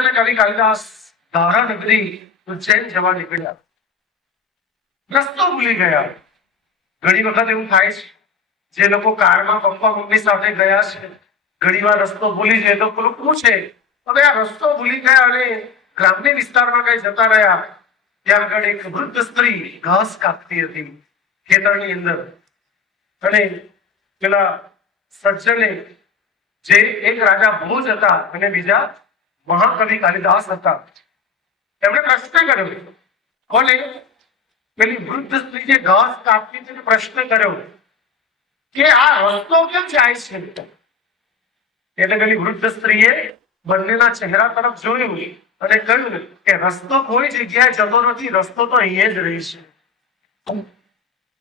અને કવિ કાલિદાસ ધારા નગરી ઉજ્જૈન જવા નીકળ્યા. રસ્તો ભૂલી ગયા. ઘણી વખત એવું થાય છે, જે લોકો કારમાં પપ્પા મમ્મી સાથે ગયા છે, ઘણી વાર રસ્તો ભૂલી જાય તો પેલું પૂછે, હવે આ રસ્તો ભૂલી ગયા અને ગ્રામ્ય વિસ્તારમાં કઈ જતા રહ્યા. ત્યાં આગળ એક વૃદ્ધ સ્ત્રી ઘાસ કાપતી હતી ખેતરની અંદર, અને પેલા સજ્જને, જે એક રાજા ભોજ હતા અને બીજા મહાકવિ કાલિદાસ હતા, એમણે પ્રશ્ન કર્યો. કોને? પેલી વૃદ્ધ સ્ત્રી જે ઘાસ કાપતી હતી, પ્રશ્ન કર્યો કે આ રસ્તો કેમ જાય છે? એટલે પેલી વૃદ્ધ સ્ત્રીએ બંનેના ચહેરા તરફ જોયું અને કહ્યું કે રસ્તો કોઈ જગ્યાએ જતો નથી, રસ્તો તો અહીંયા જ રહી છે.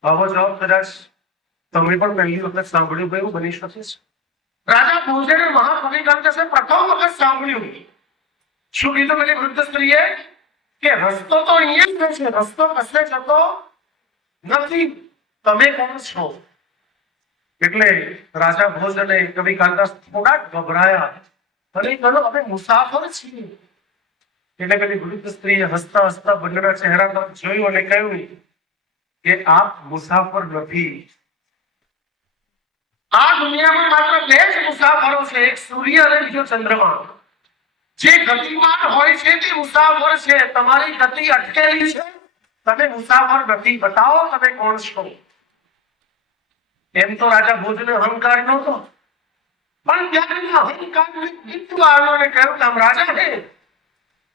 આવો જવાબ કદાચ તમે પણ પહેલી વખત સાંભળ્યું હોય એવું બની શકે છે. રાજા ભોજે મહાકવિ કાલિદાસે પ્રથમ વખત સાંભળ્યું. શું કીધું પેલી વૃદ્ધ સ્ત્રીએ? કે રસ્તો તો અહીંયા જ છે, રસ્તો કશે જતો નથી, તમે કોણ છો? એટલે રાજા ભોજ અને કવિ કાલિદાસ થોડા ગભરાયા અને કહ્યું, અમે મુસાફર છીએ. એટલે પેલી વૃદ્ધ સ્ત્રીએ હસતા હસતા બંનેના ચહેરા તરફ જોયું અને કહ્યું કે આપ મુસાફર નથી. આ દુનિયામાં માત્ર બે જ મુસાફરો છે, એક સૂર્ય અને બીજો ચંદ્રમા. જે ગતિમાન હોય છે તે મુસાફર છે. તમારી ગતિ અટકેલી છે, તમે મુસાફર નથી. બતાવો તમે કોણ છો? એમ તો રાજા ભોજને અહંકાર નહોતો, પણ ત્યારે અહંકારને કિંતુ આવ્યો અને કહ્યું કે આમ રાજા છે,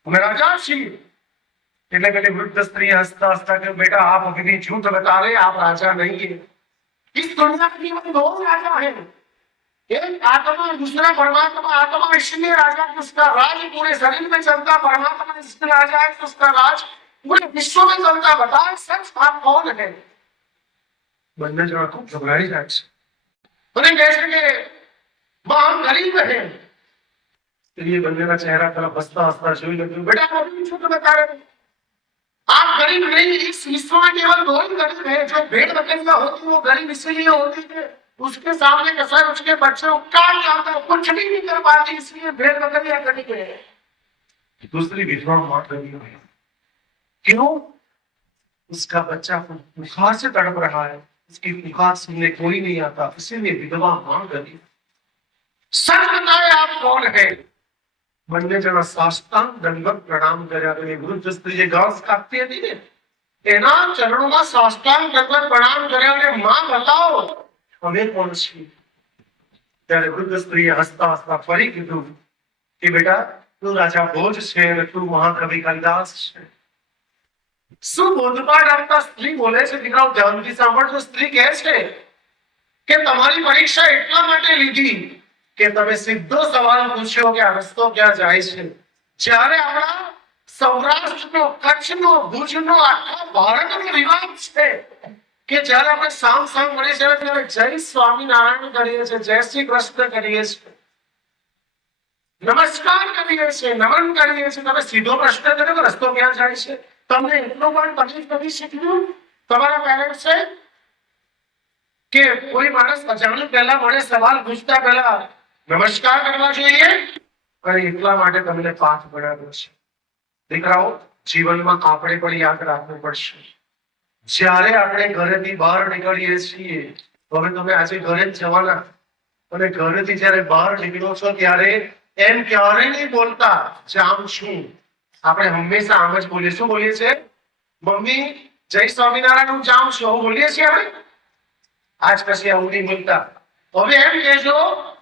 અમે રાજા છીએ. એટલે પેલી વૃદ્ધ સ્ત્રી હસતા હસતા કહ્યું, બેટા આપ અભી झूठ बता रहे, आप राजा नहीं है. इस दुनिया में दो राजा हैं, एक आत्मा, दूसरा परमात्मा. आत्मा इसलिए राजा कि उसका राज पूरे शरीर में चलता, परमात्मा इसलिए राजा है कि उसका राज पूरे विश्व में चलता. बताए सच आप कौन है? બંને જણા ખૂબ ગભરાઈ જાય છે અને કહે છે કે हम गरीब हैं. સ્ત્રીએ બંનેના ચહેરા તરફ હસતા હસતા જોઈ લખ્યું, બેટા अभी झूठ बता रहे, आप गरीब नहीं. इस विश्व में केवल दो ही गरीब है. जो भेड़ बकरियां होती वो गरीब इसलिए होती है, उसके सामने कसर उसके बच्चे उपकार जाता है, कुछ भी नहीं कर पाती, इसलिए भेड़ बकरियां गरीब है. दूसरी विधवा मार रही है. क्यों? उसका बच्चा बुखार से तड़प रहा है, उसकी पुकार सुनने कोई नहीं आता, इसीलिए विधवा मां गई. सच बताए आप कौन है? બંને જણા સાષ્ટાંગ દંડવત પ્રણામ કર્યા. અને વૃદ્ધ સ્ત્રી જે ઘાસ કાપતી હતી ને, એના ચરણોમાં સાષ્ટાંગ દંડવત પ્રણામ કર્યા અને માં બતાવો અમે કોણ છીએ? ત્યારે વૃદ્ધ સ્ત્રીએ હસતા હસતા ફરી કીધું કે બેટા તું રાજા ભોજ છે અને તું મહાકવિ કાલિદાસ છે. શું બોધપાઠ આપતા સ્ત્રી બોલે છે? દીકરાઓ ધ્યાનથી સાંભળજો. સ્ત્રી કહે છે કે તમારી પરીક્ષા એટલા માટે લીધી કે તમે સીધો સવાલ પૂછ્યો કે આ રસ્તો ક્યાં જાય છે. જ્યારે આપણા સૌરાષ્ટ્રનો, કચ્છનો, ભુજનો, આખા ભારતનો રિવાજ છે કે જ્યારે આપણે સામ સામ મળીએ છીએ ત્યારે જય સ્વામિનારાયણ કરીએ છીએ, જય શ્રી કૃષ્ણ કરીએ છીએ, નમસ્કાર કરીએ છીએ, નમન કરીએ છીએ. તમે સીધો પ્રશ્ન કર્યો કે રસ્તો ક્યાં જાય છે? તમને એટલો પણ તકલીફ નથી શીખ્યું તમારા પેરેન્ટ્સે કે કોઈ માણસ અજાણ્યું પહેલા મને સવાલ પૂછતા પહેલા નમસ્કાર કરવા જોઈએ? અને એટલા માટે તમને પાઠ ભણાવ્યો છે. દીકરાઓ, જીવનમાં આપણે પણ યાદ રાખવું પડશે. જ્યારે આપણે ઘરેથી બહાર નીકળીએ છીએ, હવે તમે આજે ઘરે જ જવાના, અને ઘરેથી જયારે બહાર નીકળો છો ત્યારે એમ ક્યારે નહીં બોલતા જામ છું. આપણે હંમેશા આમ જ બોલીએ. શું બોલીએ છીએ? મમ્મી જય સ્વામિનારાયણ, હું જાઉં છું, આવું બોલીએ છીએ આપણે. આજ પછી આવું નહીં બોલતા. હવે એમ કહેજો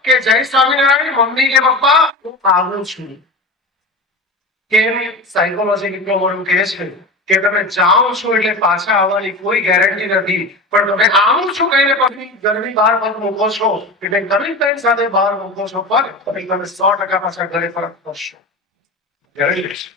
કે જય સ્વામિનારાયણ મમ્મી કે પપ્પા હું આવું છું. કેમ? સાયકોલોજી કેટલો મોડું કહે છે કે તમે જાઓ છો એટલે પાછા આવવાની કોઈ ગેરંટી નથી, પણ તમે આવું છું કહીને પગની ઘરની બહાર પગ મૂકો છો એટલે તમે કઈ સાથે બહાર મૂકો છો પગ, તમે 100% પાછા ઘરે પરત કરશો. ગેરંટી છે.